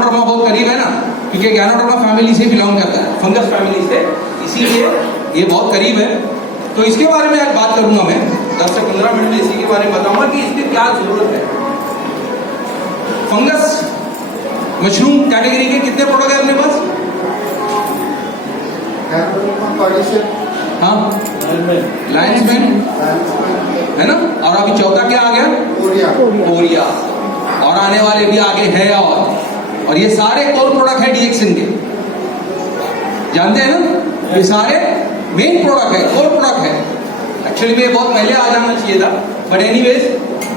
Ganoderma बहुत करीब है ना, क्योंकि गैनोडर्मा फैमिली से बिलोंग करता है, फंगस फैमिली से, इसीलिए ये बहुत करीब है। तो इसके बारे में आज बात करूंगा मैं 10 से 15 मिनट में, इसी के बारे में बताऊंगा कि इसकी क्या जरूरत है। फंगस मशरूम कैटेगरी के कितने प्रोडक्ट है अपने पास? हाँ, लायंस मैन है ना, और अभी चौथा क्या आ गया? कोरिया। और आने वाले भी आगे है। और ये सारे कोर प्रोडक्ट है डीएक्सिन के, जानते हैं ना, ये सारे मेन प्रोडक्ट है, कोर प्रोडक्ट है। एक्चुअली में बहुत पहले आ जाना चाहिए था, बट एनीवेज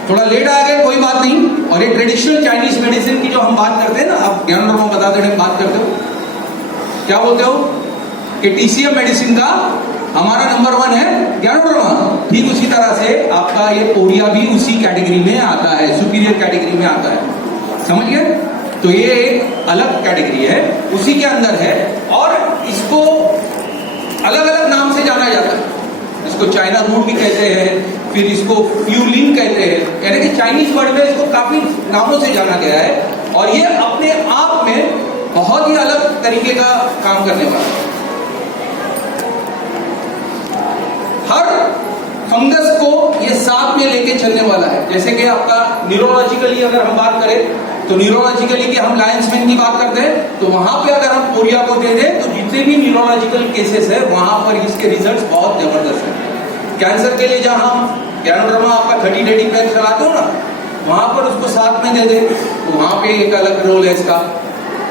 थोड़ा लेट आ गए, कोई बात नहीं। और ये ट्रेडिशनल चाइनीज मेडिसिन की जो हम बात करते हैं ना, आप गैनोडर्मा बताते हैं, बात करते हो, क्या बोलते हो कि टीसीएम मेडिसिन का हमारा नंबर 1 है गैनोडर्मा। ठीक उसी तरह से आपका ये कोरिया भी उसी कैटेगरी में आता है, सुपीरियर कैटेगरी में आता है, समझ गए? तो ये एक अलग कैटेगरी है, उसी के अंदर है। और इसको अलग अलग नाम से जाना जाता है, इसको चाइना रूट भी कहते हैं, फिर इसको फ्यूलिन कहते हैं, यानी कि चाइनीज वर्ड में इसको काफी नामों से जाना गया है। और ये अपने आप में बहुत ही अलग तरीके का काम करने वाला है। हर फंगस को ये साथ में लेके चलने वाला है। जैसे कि आपका न्यूरोलॉजिकली अगर हम बात करें, तो न्यूरोलॉजिकली की हम लायंस मैन की बात करते हैं, तो वहां पे अगर हम कोरिया को दे दें तो जितने भी न्यूरोलॉजिकल केसेस है वहां पर इसके रिजल्ट्स बहुत जबरदस्त है। कैंसर के लिए जहां हम गैनोडर्मा आपका 30-80 पैक चलाते हो ना, वहां पर उसको साथ में दे दे तो वहां पे एक अलग रोल है इसका।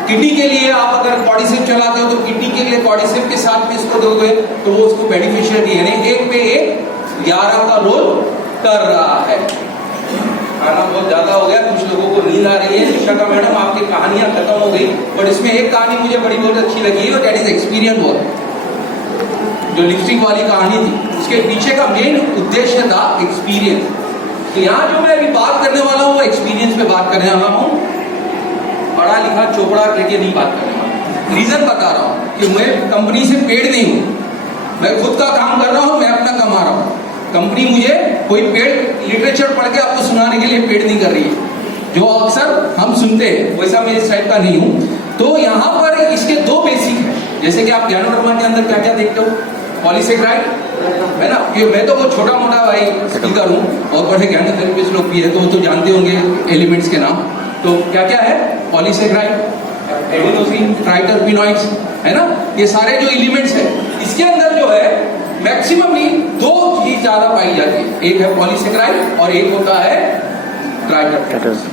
किडनी के लिए आप अगर कॉर्डिसेप चलाते हो तो किडनी के लिए कॉर्डिसेप के साथ में इसको दोगे तो वो उसको बेनिफिशियरी, यानी एक पे एक 11 का रोल कर रहा है। खाना बहुत ज्यादा हो गया, कुछ लोगों को नींद आ रही है। विशाखा मैडम आपकी कहानियां खत्म हो गई, बट इसमें एक कहानी मुझे बड़ी बहुत अच्छी लगी है, दैट इज एक्सपीरियंस वर्क। जो लिपस्टिक वाली कहानी थी, उसके पीछे का मेन उद्देश्य था एक्सपीरियंस। तो यहाँ जो मैं अभी बात करने वाला हूँ वो एक्सपीरियंस पे बात करने वाला हूँ, पढ़ा लिखा चोपड़ा करके नहीं बात करने वाला। रीजन बता रहा हूँ कि मैं कंपनी से पेड नहीं हूँ, मैं खुद का काम कर रहा हूँ, मैं अपना कमा रहा हूँ। कंपनी मुझे कोई पेड लिटरेचर पढ़ के आपको सुनाने के लिए पेड नहीं कर रही है, जो अक्सर हम सुनते हैं, वैसा मैं इस टाइप का नहीं हूँ। तो यहाँ पर इसके 2 बेसिक है, जैसे कि आप गैनोडर्मा के अंदर क्या क्या देखते हो, पॉलीसेकेराइड है ना, ये मैं तो वो छोटा मोटा भाई स्पीकर हूँ, और बड़े गैनोथेरेपिस्ट लोग भी है तो जानते होंगे एलिमेंट्स के नाम। तो क्या क्या है, पॉलीसेकेराइड, एडिनोसिन, ट्राइटरपीनॉइड्स, है ना, ये सारे जो एलिमेंट्स है, इसके अंदर जो है मैक्सिममली 2 चीज ज्यादा पाई जाती है, एक है पॉलीसेकेराइड और एक होता है ट्राइटरपीनॉइड्स।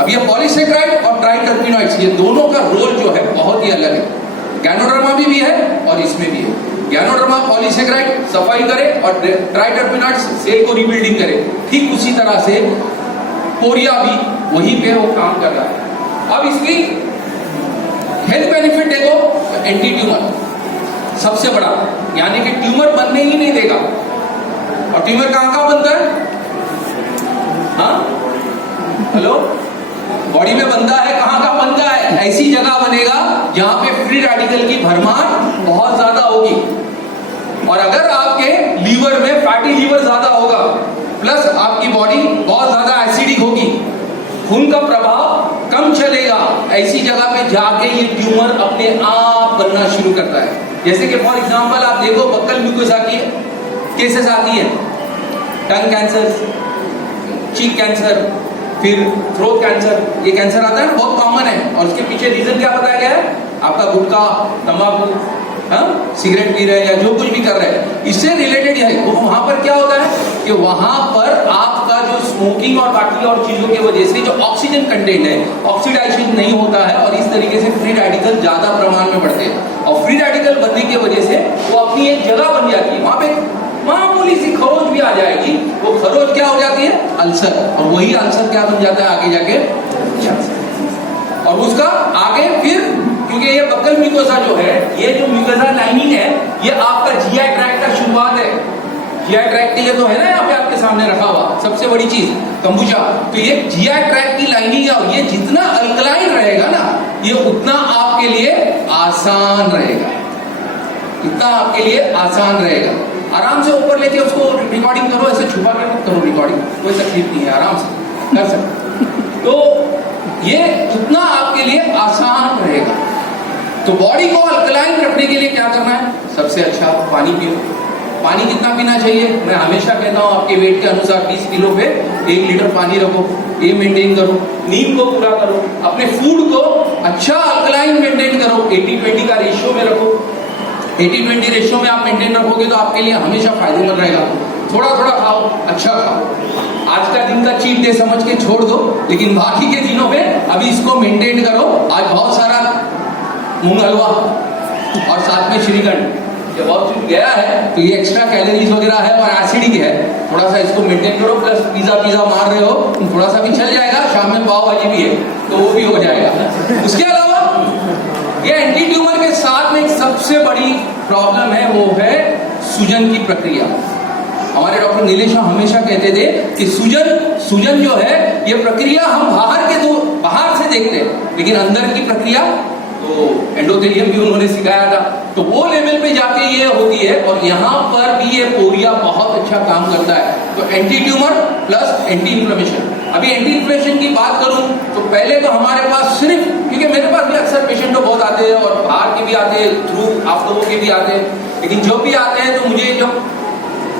अब ये पॉलीसेकेराइड और ट्राइटरपीनॉइड्स, ये दोनों का रोल जो है बहुत ही अलग है। गैनोडर्मा में भी है और इसमें भी है। गैनोडर्मा पॉलीसेकेराइड सफाई करे और ट्राइटरपीनॉइड्स सेल को रिबिल्डिंग करे। ठीक उसी तरह से कोरिया भी वहीं पे वो काम कर रहा है। अब इसकी हेल्थ बेनिफिट देखो, एंटी ट्यूमर सबसे बड़ा, यानी कि ट्यूमर बनने ही नहीं देगा। और ट्यूमर कहां कहां बनता है? हाँ, हेलो, बॉडी में बनता है, कहां कहां बनता है? ऐसी जगह बनेगा जहां पे फ्री रेडिकल की भरमार बहुत ज्यादा होगी। और अगर आपके लीवर में फैटी लीवर ज्यादा होगा, प्लस आपकी बॉडी बहुत ज्यादा एसिडिक होगी, खून का प्रभाव कम चलेगा, ऐसी जगह पे जाके ये ट्यूमर अपने आप बनना शुरू करता है। जैसे कि फॉर एग्जांपल आप देखो, बक्कल म्यूकोसा की केसेस आती है, टंग कैंसर, चीक कैंसर, फिर थ्रोट कैंसर, ये कैंसर आता है ना, बहुत कॉमन है। और उसके पीछे रीजन क्या बताया गया है? आपका गुटखा, तंबाकू, सिगरेट पी रहे हैं या जो कुछ भी कर रहे हैं, इससे रिलेटेड है। तो वहां पर क्या होता है कि वहां पर आपका जो स्मोकिंग और बाकी और चीजों की वजह से जो ऑक्सीजन कंटेंट है, ऑक्सीडाइजेशन नहीं होता है, और इस तरीके से फ्री रेडिकल ज्यादा प्रमाण में बढ़ते हैं। और फ्री रेडिकल बनने की वजह से वो अपनी एक जगह बन जाती है, वहां पे मामूली सी खरोच भी आ जाएगी, वो खरोच क्या हो जाती है? अल्सर। और वही अल्सर क्या बन जाता है आगे जाके? कैंसर। और उसका आगे फिर, क्योंकि ये बक्कल म्यूकोसा जो है, ये जो म्यूकोसा लाइनिंग है, ये आपका जीआई ट्रैक्ट का शुरुआत है। जीआई ट्रैक्ट के लिए तो है ना यहाँ पे आपके सामने रखा हुआ सबसे बड़ी चीज कंबुचा। तो ये जीआई ट्रैक्ट की लाइनिंग है, और ये जितना अल्कलाइन रहेगा ना, ये उतना आपके लिए आसान रहेगा, इतना आपके लिए आसान रहेगा। आराम से ऊपर लेके उसको रिकॉर्डिंग करो, ऐसे छुपा के मत करो रिकॉर्डिंग, कोई तकलीफ नहीं है, आराम से कर सकते। तो ये उतना आपके लिए आसान रहेगा। तो बॉडी को अल्कलाइन रखने के लिए क्या करना है? सबसे अच्छा पानी पियो। पानी कितना पीना चाहिए? मैं हमेशा कहता हूं आपके वेट के अनुसार 20 किलो पे 1 लीटर पानी रखो, ये मेंटेन करो। नींद को पूरा करो, अपने फूड को अच्छा अल्कलाइन मेंटेन करो, 80-20 का रेशियो में रखो। 80-20 रेशियो में आप मेंटेन रखोगे तो आपके लिए हमेशा फायदेमंद रहेगा। थोड़ा थोड़ा खाओ, अच्छा खाओ। आज का दिन का चीट डे समझ के छोड़ दो, लेकिन बाकी के दिनों में अभी इसको मेंटेन करो। आज बहुत सारा मूंग हलवा और साथ में श्रीखंड जब बहुत कुछ गया है तो ये एक्स्ट्रा कैलोरीज वगैरह है और एसिडिक है, थोड़ा सा इसको मेंटेन करो। प्लस पिज्जा मार रहे हो, थोड़ा सा भी चल जाएगा। शाम में पाव भाजी भी है तो वो भी हो जाएगा। उसके अलावा ये एंटी ट्यूमर के साथ में एक सबसे बड़ी प्रॉब्लम है, वो है सूजन की प्रक्रिया। हमारे डॉक्टर नीलेश हमेशा कहते थे कि सूजन जो है ये प्रक्रिया हम बाहर से देखते हैं, लेकिन अंदर की प्रक्रिया तो एंडोथेलियम भी उन्होंने सिखाया था। तो वो लेवल पे जाके ये होती है और यहाँ पर भी ये पोरिया बहुत अच्छा काम करता है। तो anti tumour plus anti inflammation. अभी एंटी इन्फ्लेमेशन की बात करूं तो पहले तो हमारे पास सिर्फ, क्योंकि मेरे पास भी अक्सर पेशेंट तो बहुत आते हैं और बाहर के भी आते हैं, थ्रू आप लोगों के भी आते हैं, लेकिन जो भी आते हैं तो मुझे जब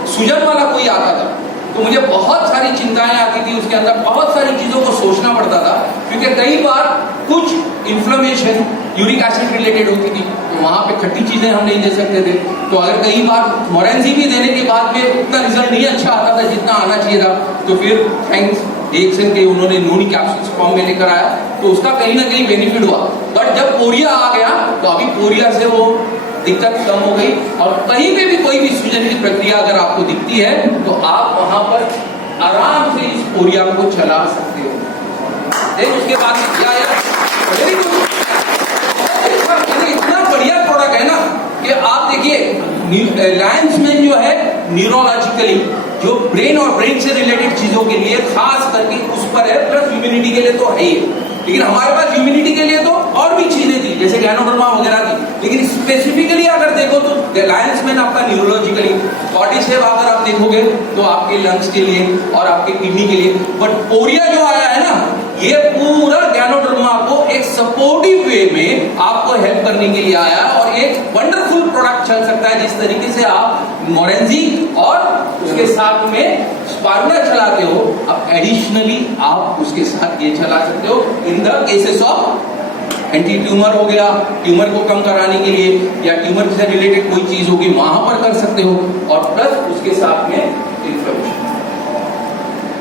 सूजन वाला कोई आता था तो मुझे बहुत सारी चिंताएं आती थी। उसके अंदर बहुत सारी चीजों को सोचना पड़ता था, क्योंकि कई बार कुछ इन्फ्लेमेशन यूरिक एसिड रिलेटेड होती थी, तो वहां पे खट्टी चीजें हम नहीं दे सकते थे। तो अगर कई बार मोरेंजी भी देने के बाद में उतना रिजल्ट नहीं अच्छा आता था जितना आना चाहिए था, तो फिर थैंक्स DXN के उन्होंने नोनी कैप्सूल्स फॉर्म में लेकर आया, तो उसका कहीं ना कहीं बेनिफिट हुआ। बट जब पोरिया आ गया तो अभी पोरिया से वो दिक्कत कम हो गई। और कहीं पे भी कोई भी सूजन की प्रक्रिया अगर आपको दिखती है तो आप वहां पर आराम से इस पोरिया को चला सकते हो। उसके बाद क्या वेरी गुड, इतना बढ़िया प्रोडक्ट है ना कि आप देखिए लायंसमैन जो है न्यूरोलॉजिकली जो ब्रेन और ब्रेन से रिलेटेड चीजों के लिए खास करके उस पर है, प्लस ह्यूमिनिटी के लिए तो है ही। लेकिन हमारे पास ह्यूमिनिटी के लिए तो और भी चीजें थी, जैसे गैनोडर्मा वगैरह थी, लेकिन स्पेसिफिकली अगर देखो तो लायंसमैन आपका न्यूरोलॉजिकली, कॉर्टिसेव अगर आप देखोगे तो आपके लंग्स के लिए और आपके किडनी के लिए। बट पोरिया जो आया है ना, ये पूरा गैनोडर्मा को एक सपोर्टिव वे में आपको हेल्प करने के लिए आया और एक वंडरफुल प्रोडक्ट चल सकता है। जिस तरीके से आप मोरेंजी और उसके साथ में स्पारुला चलाते हो, अब एडिशनली आप उसके साथ ये चला सकते हो in the cases of anti tumour हो गया, ट्यूमर को कम कराने के लिए, या ट्यूमर से रिलेटेड कोई चीज होगी वहां पर कर सकते हो, और प्लस उसके साथ में इन्फ्लेमेशन।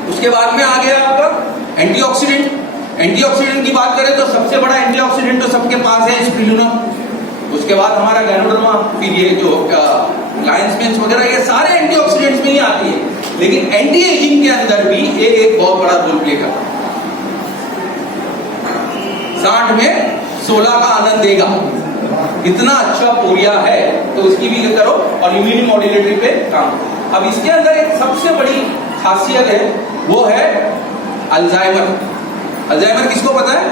उसके बाद में आ गया आपका एंटीऑक्सीडेंट। एंटीऑक्सीडेंट की बात करें तो सबसे बड़ा एंटीऑक्सीडेंट तो सबके पास है स्पिरुलिना। उसके बाद हमारा गैनोडर्मा, फिर ये जो लायंसमैन वगैरह, ये सारे एंटीऑक्सीडेंट्स में ही आती है। लेकिन एंटी एजिंग के अंदर भी ये एक बहुत बड़ा रोल प्ले करता है। 60 में 16 का आनंद देगा, इतना अच्छा पोरिया है, तो उसकी भी करो और इम्यून मॉड्यूलेटरी पे काम करो। अब इसके अंदर एक सबसे बड़ी खासियत है, वो है अल्जाइमर। अल्जाइमर किसको पता है?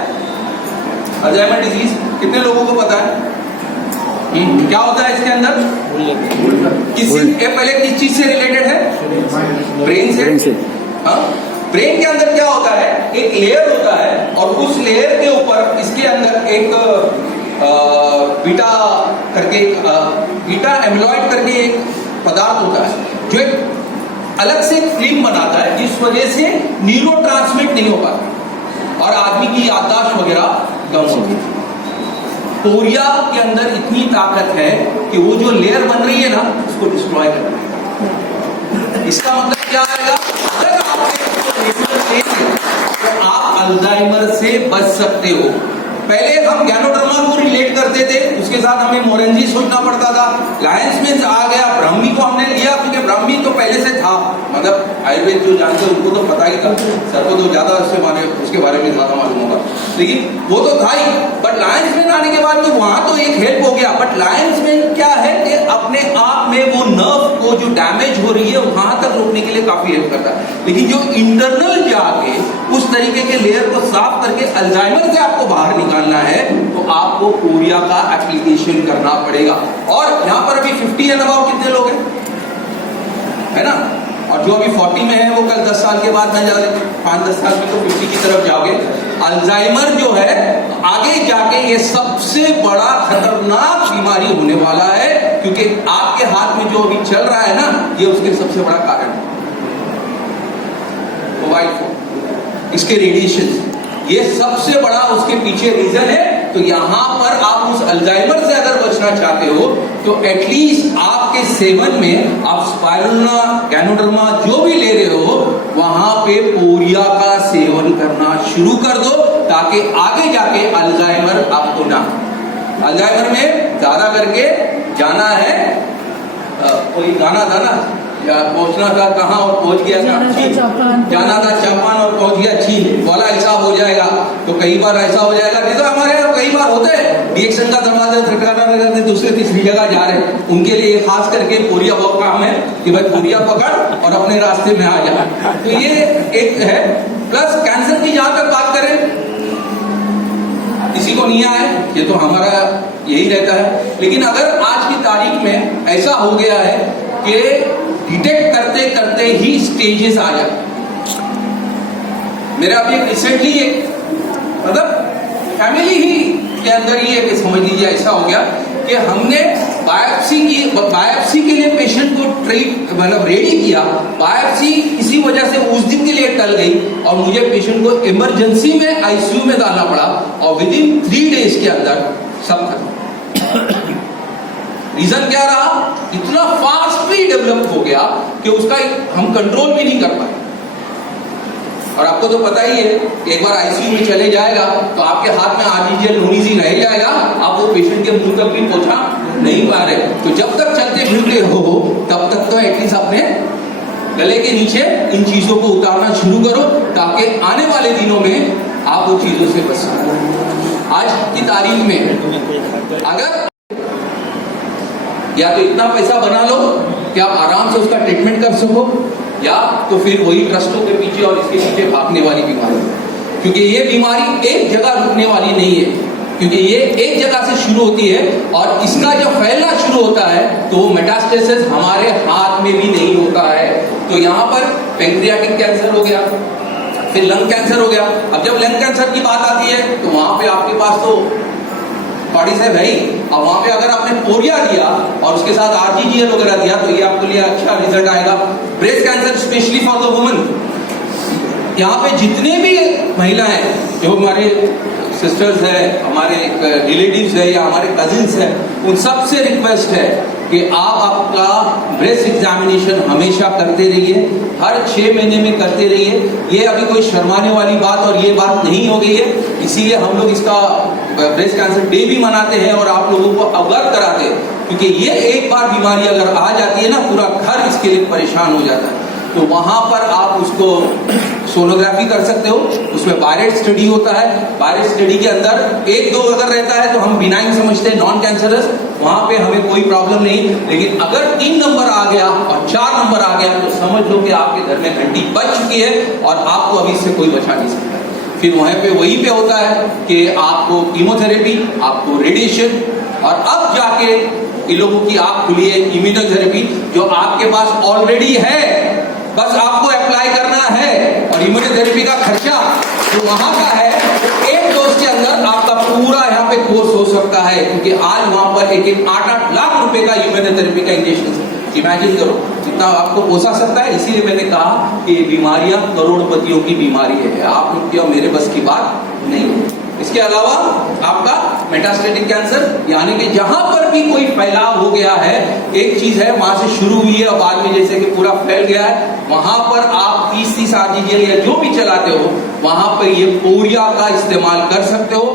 अल्जाइमर डिजीज कितने लोगों को पता है? क्या होता है इसके अंदर? पहले किस चीज से रिलेटेड है? ब्रेन से। हाँ, ब्रेन के अंदर क्या होता है, एक लेयर होता है और उस लेयर के ऊपर इसके अंदर एक बीटा एमिलॉइड करके एक पदार्थ होता है जो एक अलग से एक फिल्म बनाता है, जिस वजह से न्यूरो ट्रांसमिट नहीं हो पाता और आदमी की याददाश्त वगैरह कम होती है। पोरिया के अंदर इतनी ताकत है कि वो जो लेयर बन रही है ना, उसको डिस्ट्रॉय कर देगा। इसका मतलब क्या आएगा? अगर तो आप अल्जाइमर से बच सकते हो। पहले हम गैनोडर्मा को रिलेट करते थे, उसके साथ हमें मोरेंजी सोचना पड़ता था। लायंसमैन आ गया, ब्राह्मी को हमने लिया क्योंकि ब्राह्मी तो पहले से था, मतलब आयुर्वेद जो जानते हैं उनको तो पता ही था, सर को तो ज्यादा उसके बारे में ज्यादा मालूम होगा, लेकिन वो तो था ही। बट लायंसमैन आने के बाद तो वहां तो एक हेल्प हो गया। बट लायंसमैन क्या है कि अपने आप में वो नर्व को जो डैमेज हो रही है वहां तक रोकने के लिए काफी हेल्प करता है। लेकिन जो इंटरनल जाके उस तरीके के लेयर को साफ करके अल्जाइमर से आपको बाहर निकालना है, तो आपको पोरिया का एप्लीकेशन करना पड़ेगा। और यहां पर अभी 50 एंड अबव कितने लोग हैं, है ना? और जो अभी 40 में है वो कल 10 साल के बाद न जाए, 5-10 साल में तो 50 की तरफ जाओगे। अल्जाइमर जो है आगे जाके ये सबसे बड़ा खतरनाक बीमारी होने वाला है, क्योंकि आपके हाथ में जो अभी चल रहा है ना, ये उसके सबसे बड़ा कारण है। मोबाइल फोन, इसके रेडिएशन, ये सबसे बड़ा उसके पीछे रीजन है। तो यहां पर आप उस अल्जाइमर से अगर बचना चाहते हो तो एटलीस्ट आपके सेवन में आप स्पाइरुलिना, गैनोडर्मा जो भी ले रहे हो वहां पे पोरिया का सेवन करना शुरू कर दो, ताकि आगे जाके अल्जाइमर आपको ना। अल्जाइमर में ज्यादा करके जाना है, कोई गाना था ना, या पहुंचना था कहाँ और पहुंच गया था चीन, जाना था जापान और पहुंच गया चीन, बोला ऐसा हो जाएगा। तो कई बार ऐसा हो जाएगा, नहीं तो हमारे यहाँ कई बार होते हैं रिएक्शन का दरवाजा खटखटाने दूसरे तीसरी जगह जा रहे हैं, उनके लिए खास करके पोरिया बहुत काम है कि भाई पोरिया पकड़ और अपने रास्ते में आ जा। तो ये एक है। प्लस कैंसर की जहां तक बात करें, किसी को नहीं आए, ये तो हमारा यही रहता है। लेकिन अगर आज की तारीख में ऐसा हो गया है कि डिटेक्ट करते करते ही स्टेजेस आ जाते। मेरा अभी रिसेंटली एक मतलब फैमिली ही के अंदर ही एक समझ लीजिए ऐसा हो गया कि हमने बायोप्सी के लिए पेशेंट को ट्रीट मतलब रेडी किया, बायोप्सी किसी वजह से उस दिन के लिए टल गई और मुझे पेशेंट को इमरजेंसी में आईसीयू में डालना पड़ा और विद इन 3 डेज के अंदर सब खत्म। रीजन क्या रहा? इतना फास्टली डेवलप हो गया कि उसका हम कंट्रोल भी नहीं कर पाए। और आपको तो पता ही है, एक बार आईसीयू में चले जाएगा तो आपके हाथ में आर्टिफिशियल नोनीजी रह जाएगा, आप वो पेशेंट के मुंह तक भी पहुंचा नहीं पा रहे। तो जब तक चलते फिरते हो तब तक तो एटलीस्ट अपने गले के नीचे इन चीजों को उतारना शुरू करो, ताकि आने वाले दिनों में आप वो चीजों से बच सको। आज की तारीख में अगर या तो इतना पैसा बना लो कि आप आराम से उसका ट्रीटमेंट कर सको, या तो फिर वही ट्रस्टों के पीछे और इसके पीछे भागने वाली बीमारी, क्योंकि ये बीमारी एक जगह रुकने वाली नहीं है, क्योंकि ये एक जगह से शुरू होती है और इसका जब फैलना शुरू होता है तो वो मेटास्टेसिस हमारे हाथ में भी नहीं होता है। तो यहाँ पर पैंक्रियाटिक कैंसर हो गया, फिर लंग कैंसर हो गया। अब जब लंग कैंसर की बात आती है तो वहां पे आपके पास तो बॉडी से भाई, अब वहां पे अगर आपने पोरिया दिया और उसके साथ आरजीजीएल वगैरह दिया तो ये आपके लिए अच्छा रिजल्ट आएगा। Breast cancer specially for the woman, यहाँ पे जितने भी महिलाएं जो हमारे सिस्टर्स है, हमारे रिलेटिव्स है या हमारे कजिन्स है, उन सबसे रिक्वेस्ट है कि आप आपका ब्रेस्ट एग्जामिनेशन हमेशा करते रहिए, हर 6 महीने में करते रहिए। ये अभी कोई शर्माने वाली बात और ये बात नहीं हो गई है, इसीलिए हम लोग इसका ब्रेस्ट कैंसर डे भी मनाते हैं और आप लोगों को अवगत कराते हैं, क्योंकि ये एक बार बीमारी अगर आ जाती है ना, पूरा घर इसके लिए परेशान हो जाता है। तो वहां पर आप उसको सोनोग्राफी कर सकते हो, उसमें बायरेट स्टडी होता है। बायरेट स्टडी के अंदर 1-2 अगर रहता है तो हम बिनाइन समझते हैं, नॉन कैंसरस, वहां पे हमें कोई प्रॉब्लम नहीं। लेकिन अगर 3 नंबर आ गया और 4 नंबर आ गया तो समझ लो कि आपके घर में घंटी बज चुकी है और आपको अभी से कोई बचा नहीं सकता। फिर वहां पे वहीं पे होता है कि आपको कीमोथेरेपी, आपको रेडिएशन, और अब जाके इन लोगों की आंख खुली है इम्यूनोथेरेपी, जो आपके पास ऑलरेडी है, बस आपको अप्लाई करना है। और इम्यूनोथेरेपी का खर्चा जो वहां का है, एक डोज के अंदर आपका पूरा यहाँ पे कोर्स हो सकता है, क्योंकि आज वहां पर 8-8 लाख रुपए का इम्यूनोथेरेपी का इंजेक्शन। इमेजिन करो जितना आपको पोसा सकता है। इसीलिए मैंने कहा कि बीमारियां करोड़पतियों की बीमारी है, आप लोग की और मेरे बस की बात नहीं है। इसके अलावा आपका मेटास्टेटिक कैंसर, यानी कि जहां पर भी कोई फैलाव हो गया है, एक चीज है वहां से शुरू हुई है और बाद में जैसे कि पूरा फैल गया है, वहां पर आप 30 आरजीजीएल या जो भी चलाते हो, वहां पर ये पोरिया का इस्तेमाल कर सकते हो।